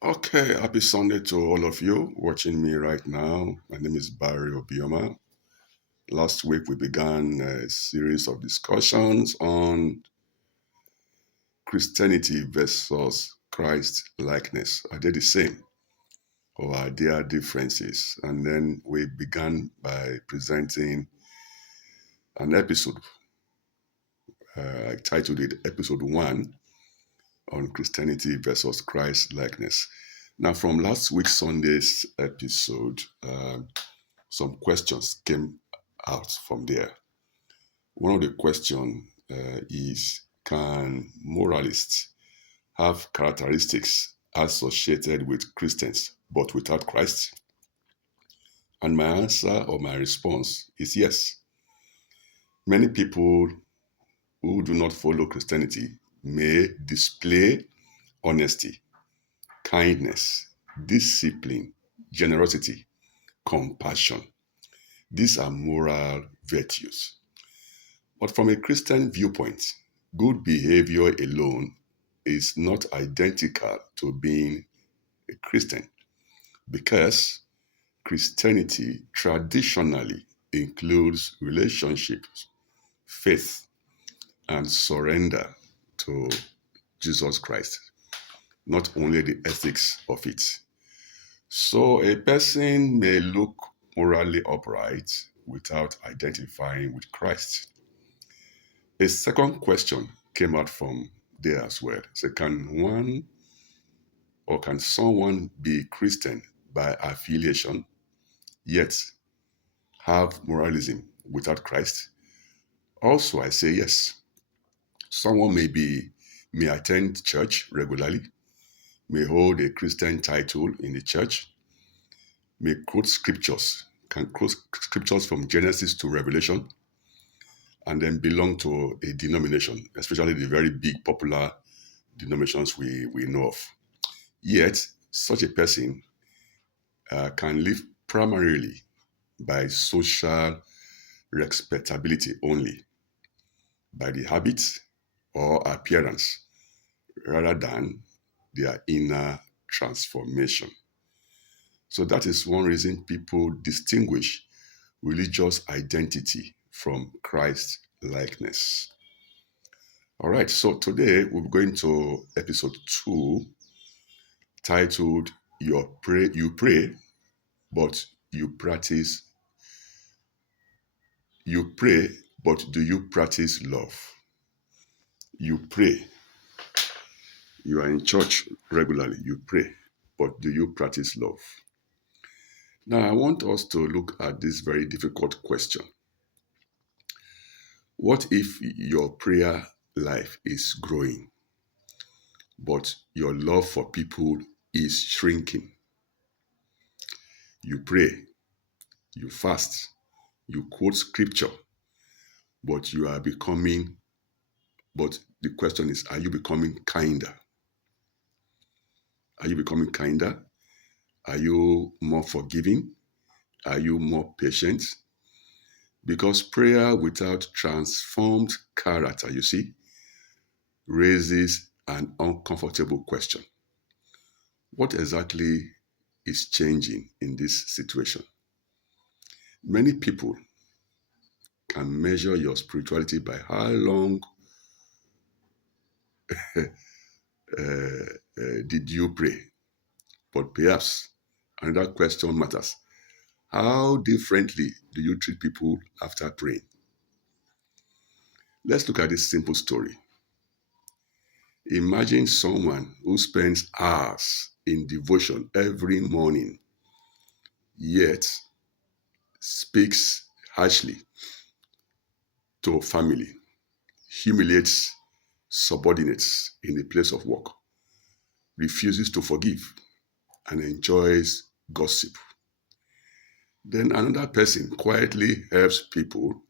Okay, happy Sunday to all of you watching me right now. My name is Barry Obioma. Last week we began a series of discussions on Christianity versus Christ likeness. Are they the same or are there differences? And then we began by presenting an episode. I titled it Episode 1 on Christianity versus Christ likeness. Now, from last week's Sunday's episode, some questions came out from there. One of the questions is, can moralists have characteristics associated with Christians but without Christ? And my answer or my response is yes. Many people who do not follow Christianity may display honesty, kindness, discipline, generosity, compassion. These are moral virtues. But from a Christian viewpoint, good behavior alone is not identical to being a Christian because Christianity traditionally includes relationships, faith, and surrender to Jesus Christ, not only the ethics of it. So a person may look morally upright without identifying with Christ. A second question came out from there as well. So can someone be Christian by affiliation, yet have moralism without Christ? Also, I say yes. Someone may attend church regularly, may hold a Christian title in the church, may can quote scriptures from Genesis to Revelation, and then belong to a denomination, especially the very big popular denominations we know of. Yet, such a person can live primarily by social respectability only, by the habits or appearance, rather than their inner transformation. So that is one reason people distinguish religious identity from Christ likeness. All right, so today we're going to episode 2 titled You Pray, but you practice You pray, but do you practice love? You pray. You are in church regularly. You pray, but do you practice love? Now, I want us to look at this very difficult question. What if your prayer life is growing, but your love for people is shrinking? You pray, you fast, you quote scripture, but but the question is, are you becoming kinder? Are you becoming kinder? Are you more forgiving? Are you more patient? Because prayer without transformed character, you see, raises an uncomfortable question. What exactly is changing in this situation? Many people can measure your spirituality by how long did you pray? But perhaps another question matters. How differently do you treat people after praying? Let's look at this simple story. Imagine someone who spends hours in devotion every morning, yet speaks harshly to family, humiliates subordinates in the place of work, refuses to forgive, and enjoys gossip. Then another person quietly helps people,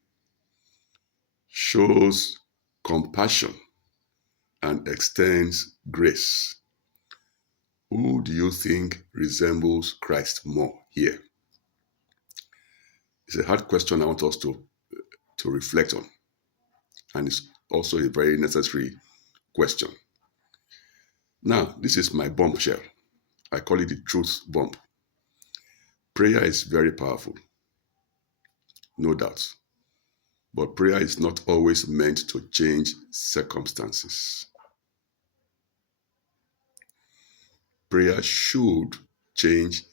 shows compassion, and extends grace. Who do you think resembles Christ more here? It's a hard question I want us to reflect on. And it's also a very necessary question. Now, this is my bombshell. I call it the truth bomb. Prayer is very powerful, no doubt. But prayer is not always meant to change circumstances. Prayer should change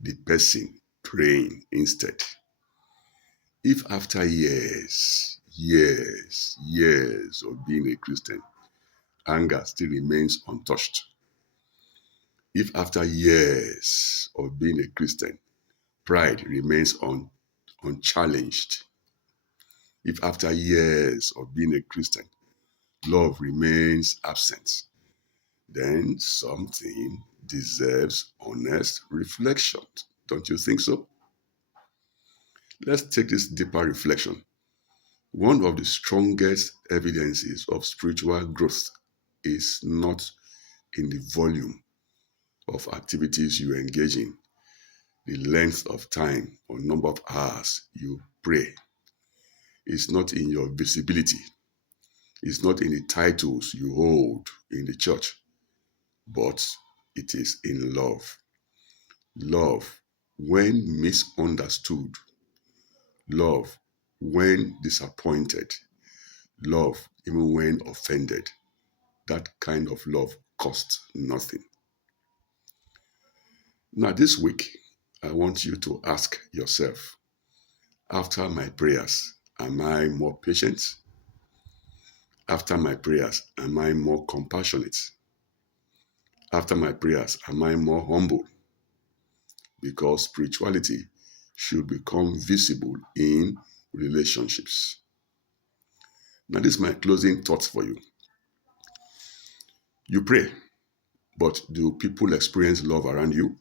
the person praying instead. If after years of being a Christian, anger still remains untouched, if after years of being a Christian, pride remains unchallenged, if after years of being a Christian, love remains absent, then something deserves honest reflection. Don't you think so? Let's take this deeper reflection. One of the strongest evidences of spiritual growth is not in the volume of activities you engage in, the length of time or number of hours you pray. It's not in your visibility. It's not in the titles you hold in the church, but it is in love. Love when misunderstood, love when disappointed, love even when offended. That kind of love costs nothing. Now, this week, I want you to ask yourself, after my prayers, am I more patient? After my prayers, am I more compassionate? After my prayers, am I more humble? Because spirituality should become visible in relationships. Now, this is my closing thoughts for you. You pray, but do people experience love around you?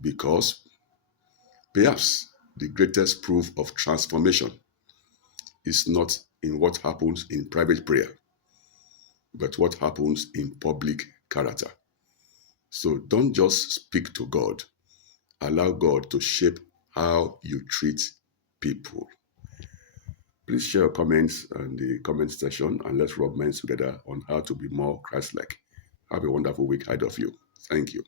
Because perhaps the greatest proof of transformation is not in what happens in private prayer, but what happens in public character. So don't just speak to God. Allow God to shape how you treat people. Please share your comments in the comment section and let's rub minds together on how to be more Christ-like. Have a wonderful week ahead of you. Thank you.